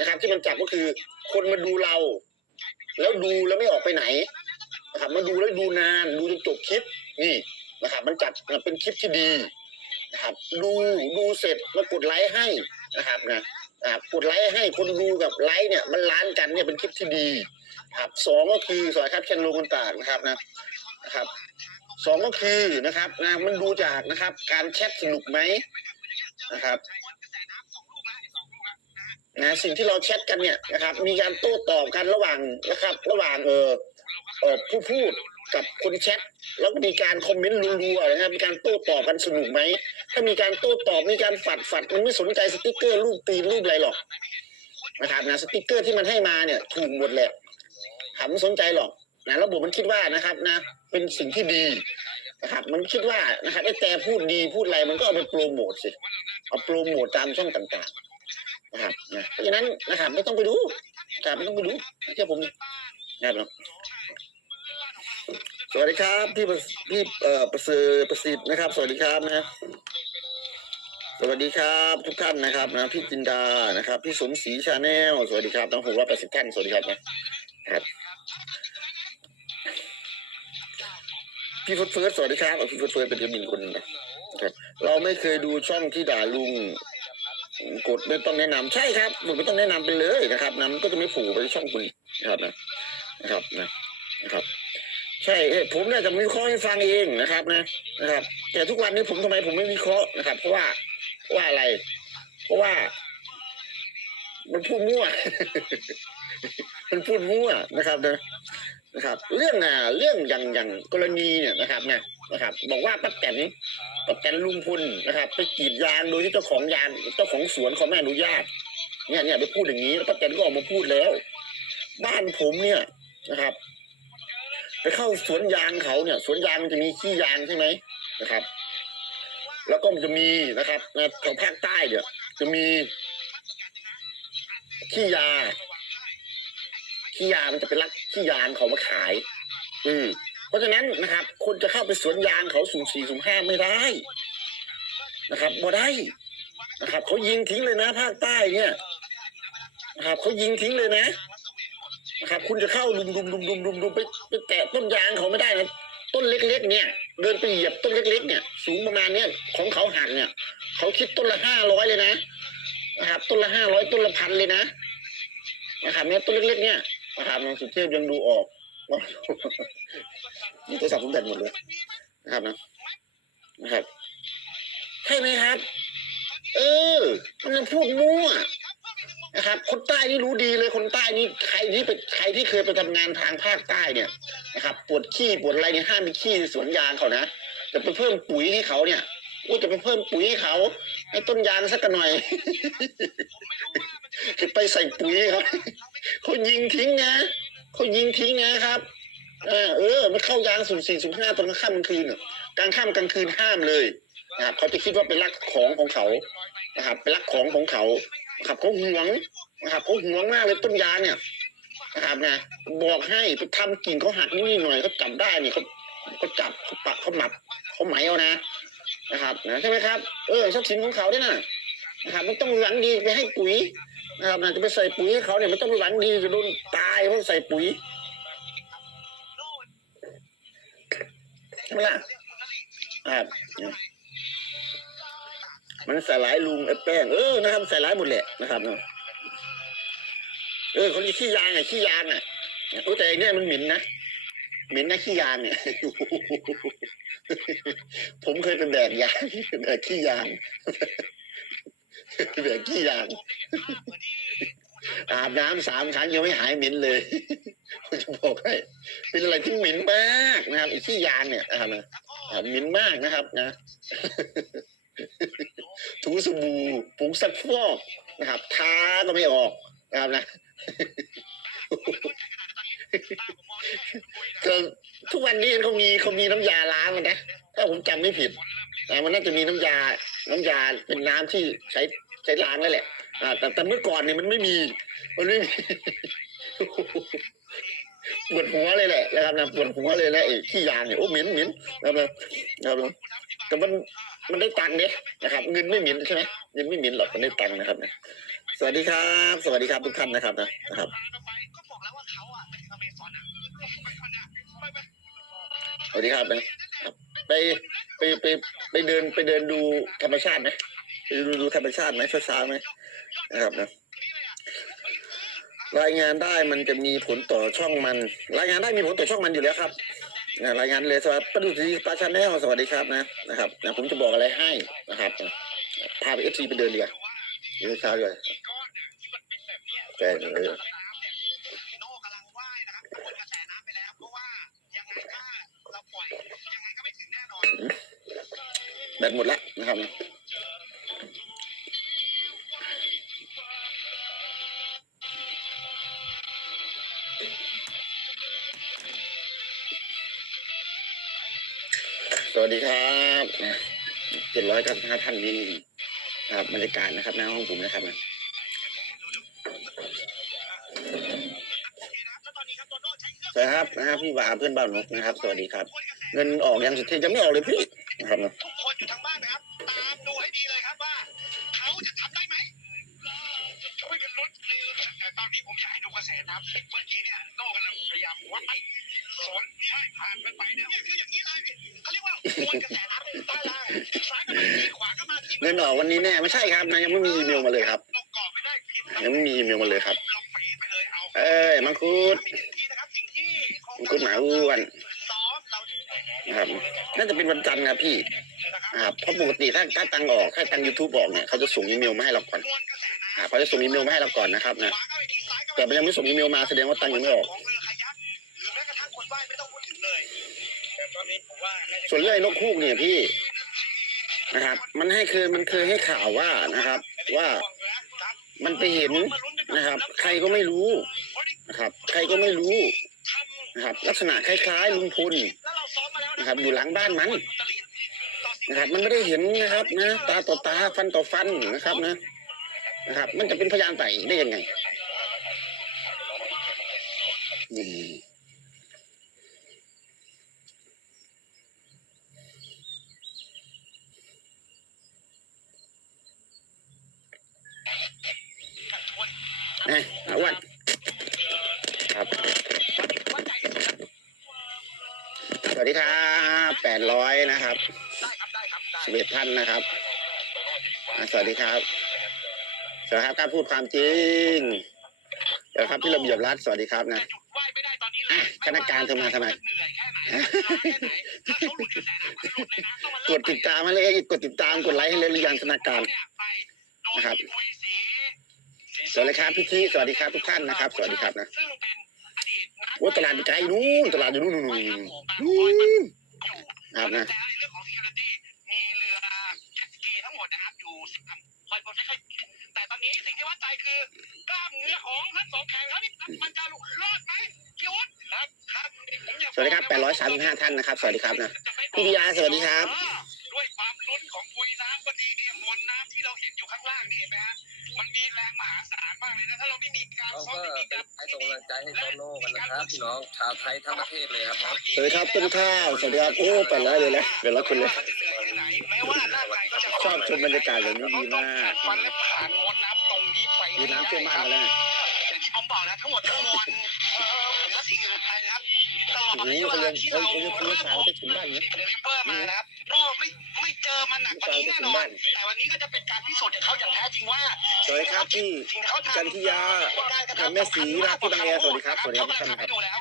นะครับ ที่มันจับก็คือ คนมาดูเรา แล้วดูแล้วไม่ออกไปไหนนะครับมาดูแล้วดูนานดูจนจบคลิปนี่นะครับ มันจัดเป็นคลิปที่ดีนะครับ ดูดูเสร็จมากดไลค์ให้นะครับนะนะครับกดไลค์ให้คนดูกับไลค์เนี่ยมันล้านกันเนี่ยเป็นคลิปที่ดีนะครับสองก็คือสวัสดีครับเชนโลกันตากนะครับนะนะครับสองก็คือนะครับนะมันดูจากนะครับ การแชทสนุกไหมนะครับ นะสิ่งที่เราแชทกันเนี่ยนะครับ มีการโต้ตอบกันระหว่างนะครับ ระหว่างเออเออผู้พูดกับคนแชทแล้วก็มีการคอมเมนต์รัวๆนะครับมีการโต้ตอบกันสนุกไหมถ้ามีการโต้ตอบมีการฝัดฝัดมันไม่สนใจสติกเกอร์รูปตีนรูปอะไรหรอกนะครับนะสติกเกอร์ที่มันให้มาเนี่ยถูกหมดแหละถามไม่สนใจหรอกนะระบบมันคิดว่านะครับนะ เป็นสิ่งที่ดีนะครับ มันคิดว่านะครับไอ้แต่พูดดีพูดอะไรมันก็เอาไปโปรโมทสิเอาโปรโมทตามช่องต่างๆ นะครับนะเพราะฉะนั้นนะครับไม่ต้องไปดูนะครับไม่ต้องไปดูเชื่อผมนะครับสวัสดีครับพี่พี่เอ่อประเสริฐประสิทธิ์นะครับ สวัสดีครับนะสวัสดีครับทุกท่านนะครับนะพี่จินดานะครับ พี่สมศรีชาแนลสวัสดีครับทั้งหกร้อยแปดสิบท่านสวัสดีครับนะครับพี่เฟิร์สเฟิร์สสวัสดีครับพี่เฟิร์สเฟิร์สเป็นกระดิ่งคนนึงนะครับเราไม่เคยดูช่องที่ด่าลุง กดไม่ต้องแนะนำใช่ครับผมไม่ต้องแนะนำไปเลยนะครับนะมันก็จะไม่ผูกไปช่องคุณนะครับนะนะครับนะนะครับ ใช่เอ้ยผมเนี่ยจะวิเคราะห์ให้ฟังเองนะครับนะนะครับ แต่ทุกวันนี้ผมทำไมผมไม่วิเคราะห์นะครับ เพราะว่าเพราะว่าอะไร เพราะว่า มันพูดมั่ว มันพูดมั่วนะครับนะ นะครับ เรื่องอะเรื่องอย่างอย่างกรณีเนี่ยนะครับนะนะครับ บอกว่าป้าแตนป้าแตนลุงพลนะครับ ไปกรีดยางโดยที่เจ้าของยางเจ้าของสวนเขาไม่อนุญาต เนี่ยเนี่ยไปพูดอย่างนี้แล้วป้าแตนก็ออกมาพูดแล้ว บ้านผมเนี่ยนะครับ ไปเข้าสวนยางเขาเนี่ย สวนยางมันจะมีขี้ยางใช่ไหมนะครับ แล้วก็มันจะมีนะครับนะแถวภาคใต้เนี่ยจะมีขี้ยาขี้ยามันจะเป็นลัก ขี้ยางเขามาขาย อืม เพราะฉะนั้นนะครับ คนจะเข้าไปสวนยางเขาสุ่มสี่สุ่มห้าไม่ได้นะครับบ่ได้นะครับเขายิงทิ้งเลยนะภาคใต้เนี่ยนะครับเขายิงทิ้งเลยนะนะครับคุณจะเข้าดุมดุมดุมดุมดุมดุมไปไปแตะต้นยางเขาไม่ได้นะต้นเล็กๆเนี่ย เดินไปเหยียบต้นเล็ก ๆ เนี่ย สูงประมาณเนี้ยของเขาหักเนี่ยเขาคิดต้นละห้าร้อยเลยนะนะครับต้นละห้าร้อยต้นละพันเลยนะนะครับเนี่ยต้นเล็กๆเนี่ย นะครับน้องสุเทพยังดูออกว่านี่โทรศัพท์ผมแบตหมดเลยนะครับนะนะครับใช่ไหมครับ เออมันพูดมั่วนะครับ คนใต้นี่รู้ดีเลย คนใต้นี่ใครที่ไปใครที่เคยไปทำงานทางภาคใต้เนี่ยนะครับ ปวดขี้ปวดอะไรเนี่ยห้ามไปขี้สวนยางเขานะจะไปเพิ่มปุ๋ยให้เขาเนี่ยว่าจะไปเพิ่มปุ๋ยให้เขาให้ต้นยางสักหน่อย ไปใส่ปุ๋ยเขา เขายิงทิ้งนะเขายิงทิ้งนะครับเออเออ มันเข้ายางสุ่มสี่สุ่มห้าตอนกลางค่ำกลางคืนน่ะกลางค่ำกลางคืนห้ามเลยนะครับเขาจะคิดว่าเป็นลักของของเขานะครับเป็นลักของของเขาครับเขาหวงนะครับเขาหวงมากเลยต้นยางเนี่ยนะครับนะบอกให้ไปทำกิ่งเขาหักนี่หน่อยเขาจับได้เนี่ยเขาเขาจับเขาปักเขาหมับเขาไหมเอานะนะครับนะใช่ไหมครับ เออทรัพย์สินของเขาเนี่ยนะนะครับมันต้องหวังดีไปให้ปุ๋ย นะครับนะจะไปใส่ปุ๋ยให้เขาเนี่ยมันต้องหวังดีจะโดนตายเพราะใส่ปุ๋ยใช่ไหมล่ะครับมันใส่ร้ายลุงไอ้แป้งเออนะครับใส่ร้ายหมดแหละนะครับเนาะเออคนที่ขี้ยางอะขี้ยางอะโอ้แต่อันเนี่ยมันเหม็นนะเหม็นนะขี้ยางเนี่ย ผมเคยเป็นแบกยางแบกขี้ยาง แบกขี้ยาง อาบน้ำสามครั้งยังไม่หายเหม็นเลยผมจะบอกให้ เป็นอะไรที่เหม็นมากนะครับไอ้ขี้ยางเนี่ยนะครับนะอ่าเหม็นมากนะครับนะถูสบู่ผงซักฟอกนะครับทาก็ไม่ออกนะครับนะก็ทุกวันนี้เขามีเขามีน้ำยาล้างมันนะถ้าผมจำไม่ผิดแต่มันน่าจะมีน้ำยา น้ำยาเป็นน้ำที่ใช้ ใช้ล้างนั่นแหละ อ่า แต่แต่เมื่อก่อนเนี่ยมันไม่มีมันไม่มีปวดหัวเลยแหละนะครับนะปวดหัวเลยนะไอ้ขี้ยางเนี่ยโอ้เหม็นเหม็นนะครับนะนะครับนะแต่มันมันได้ตังค์เนี่ยนะครับ เงินไม่เหม็นใช่ไหมเงินไม่เหม็นหรอกมันได้ตังค์นะครับนะสวัสดีครับ สวัสดีครับทุกท่านนะครับนะนะครับสวัสดีครับนะไปไปไปไปเดินไปเดินดูธรรมชาติไหม ดูดูธรรมชาติไหมเช้าๆไหมนะครับนะรายงานได้มันจะมีผลต่อช่องมัน รายงานได้มีผลต่อช่องมันอยู่แล้วครับนะรายงานเลยสวัสดีประดุษฎีปลาชาแนลสวัสดีครับนะนะครับนะผมจะบอกอะไรให้นะครับพาไปเอฟซีไปเดินดีกว่าเดี๋ยวเช้าด้วยก้อนเนี่ยที่มันเป็นแบบเนี้ยแกเลยน้ำเนี่ยโน่กำลังว่าย สวัสดีครับเจ็ดร้อยเก้าสิบห้าท่านนี่นครับบรรยากาศนะครับหน้าห้องผมนะครับใช้เครื่องสวัสดีครับนะครับพี่วาเพื่อนบ้านนกนะครับ สวัสดีครับ เงินออกยังสุดที่จะไม่ออกเลยพี่นะครับ ไม่สนใช่ผ่านมันไปเนี่ยคืออย่างนี้เลยพี่เขาเรียกว่าทวนกระแสน้ำใต้ล่างซ้ายก็มาทีขวาก็มาทีเงินออกวันนี้แน่ไม่ใช่ครับนะยังไม่มีอีเมลมาเลยครับลงกรอบไม่ได้ผิดยังไม่มีอีเมลมาเลยครับลงฝีไปเลยเอาเอ้ยมังคุดอีกหนึ่งทีนะครับสิ่งที่โครงมังกาคุรดหมาอ้วนซ้อมเรานะครับน่าจะเป็นวันจันทร์ครับพี่นะครับอ่าเพราะปกติถ้าถ้าตังค์ออกถ้าตังยูทูบออกเนี่ยเขาจะส่งอีเมลมาให้เราก่อนทวนกระแสน้ำอ่าเขาจะส่งอีเมลมาให้เราก่อนนะครับนะขวาก็ไปดีซ้ายก็ไปแต่มันยังไม่ส่งอีเมลมาแสดงว่าตังค์ยังไม่ออก ของ ส่วนเรื่องไอ้นกคูกเนี่ยพี่นะครับ มันให้เคยมันเคยให้ข่าวว่านะครับ ว่ามันไปเห็นนะครับ ใครก็ไม่รู้นะครับ ใครก็ไม่รู้นะครับ ลักษณะคล้ายๆลุงพลแล้วเราซ้อมมาแล้วนะครับ อยู่หลังบ้านมันนะครับ มันไม่ได้เห็นนะครับนะตาต่อตาฟันต่อฟันนะครับนะนะครับ มันจะเป็นพยานไต่ได้ยังไงอื สิบเอ็ดท่านนะครับอ่าสวัสดีครับสวัสดีครับการพูดความจริงเดี๋ยวครับพี่ระเบียบรัฐสวัสดีครับนะจะหยุดว่ายไม่ได้ตอนนี้เลอะยคณะการโทรมาทำไมเหนื่อยแค่ไหนแค่ไหนถ้าเขาหลุดกระแสน้ำก็หลุดเลยนะต้องมากเริ่มดติดตามมาเลยกดติดตามกดไลค์ให้เลยหรือยังคณะการเนี่ยไปโดยนะครับมีปุยสีสวัสดีครับพี่ทีสวัสดีครับทุกท่านนะครับ สวัสดีครับนะซึ่งเป็นอดีตนักว่าตลาดไกลนู่นตลาดอยู่นู่นนู่นว่ายนู่นน้ำโขงบางนู่บอยนอยู่ครับนะ นนี้สิ่งที่วัดใจคือกล้ามเนื้อของทั้งสองแขนครับนี่มันจะหลุดรอดไหมพี่วุฒิครับครับผมอยากสวัสดีครับ 835 ท่านนะครับ สวัสดีครับนะ พี่ดิยาสวัสดีครับ ด้วยความลุ้นของปุยน้ำก็ดีเนี่ยมวลน้ำที่เราเห็นอยู่ข้างล่างนี่เห็นไหมฮะมันมีแรงมหาศาลมากเลยนะถ้าเราไม่มีการเราซ้อมก็ไม่มีเป็กานรให้ส่งกำลังใจให้โตโน่กันนะครับพี่น้องชาวไทยทั้งประเทศเลยครับ สวัสดีครับต้นข้าว สวัสดีครับ โอ้แปดร้อยเลยนะเดี๋ยวเราคุณเลยแม้ว่า ร่างกายก็จะชอบชมบรรยากาศแบบนี้ดีมากวันและผ่านมวลน้ำตรงนี้ไปดูน้ำท่วมบ้านมาแล้วนะอย่างที่ผมบอกนะทั้งหมดทั้งมวลเหนือสิ่งอื่นใดนะครับตลอดโอ้โหระยะเวเขาลายังที่เขาเราเขายังคุณสาวจะถึงบ้านเริ่นะมเดลิเวอร์มานะครับก็ไม่ไม่เจอมันหนักกว่านี้แน่นอนแต่วันนี้ก็จะเป็นการพิสูจน์จากเขาอย่างแท้จริงว่าสวัสดีครับพี่สิ่งที่เขาทำจันทิยาทำแม่ศรีรักที่บางแอสวัสดีครับสวัสดีครับทุกท่านครับดูแล้ว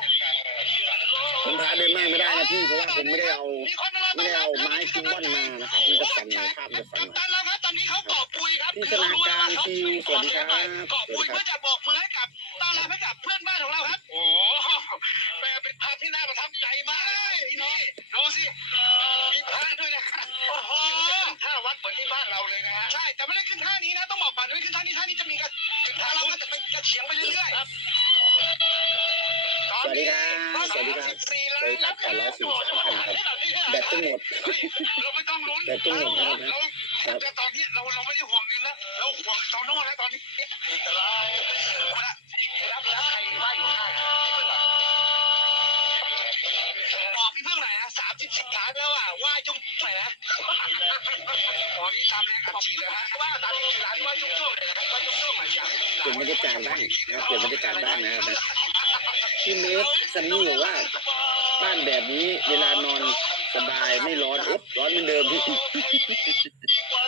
ผมพาเดินมากไม่ได้นะพี่เพราะว่าผมไม่ได้เอามีคนมารไม่ได้เอาไม้คิมบอนมานะครับมันจะสั่นหน่อยภาพมันจะสั่นหน่อยกัปตันแล้วครับตอนนี้เขาเกาะปุยครับพี่ธนาการคิวสวัสดีครับเกาะปุยเพื่อจะบอกมือให้กับต้อนรับให้กับเพื่อนบ้านของเราครับ โอ้โหแปลเป็นภาพที่น่าประทับใจมากพี่น้องดูสิมีพระด้วยนะโอ้โหท่าวัดเหมือนที่บ้านเราเลยนะฮะใช่แต่ไม่ได้ขึ้นท่านี้นะต้องบอกก่อนไม่ขึ้นท่านี้ท่านี้จะมีกระขึ้นท่าเราก็จะไปกระเฉียงไปเรื่อยๆครับสวัสดีครับสวัสดีครับ สวัสดีครับ840ท่านครับแบตจะหมดเฮ้ยเราไม่ต้องลุ้นแบตจะหมดนะครับนะเราแต่ตอนนี้เราเราไม่ได้ห่วงเงินแล้วเราห่วงโตโน่แล้วตอนนี้แต่เราเวลารับแล้วใครว่าอยู่ข้างบอกพี่เพิ่งไหนนะสามสิบสิบล้านแล้วอะว่าจุ๊บไหนนะอ๋อนี่ทำแรงอัดฉีดเลยฮะว่าสามสิบสิบล้านว่าจุ๊บจุ๊บเลยนะว่าจุ๊บจุ๊บหน่อยอย่างเปลี่ยนบรรยากาศบ้างนะครับเปลี่ยนบรรยากาศบ้างนะครับนะพี่เมฟซันนี่บอกว่า บ้านแบบนี้เวลานอนสบายไม่ร้อนอุ๊บร้อนเหมือนเดิม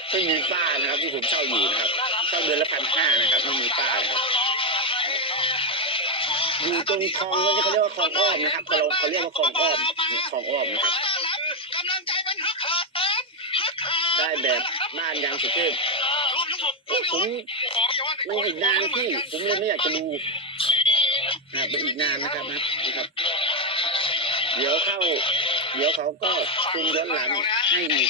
ไม่มีฝ้านะครับ ที่ผมเช่าอยู่นะครับเช่าเดือนละพันห้านะครับไม่มีฝ้านะครับอยู่ตรงคลองนี่เขาเรียกว่าคลองอ้อมนะครับเขาเขาเรียกว่าคลองอ้อมคลองอ้อมนะครับได้แบบบ้านยางสุเทพรวมทั้งหมดโอ้ผมมันอีกนานพี่ผมเลยไม่อยากจะดูนะเป็นอีกนานนะครับนะนะครับ เดี๋ยวเข้า เดี๋ยวเขาก็ชมย้อนหลังให้อีก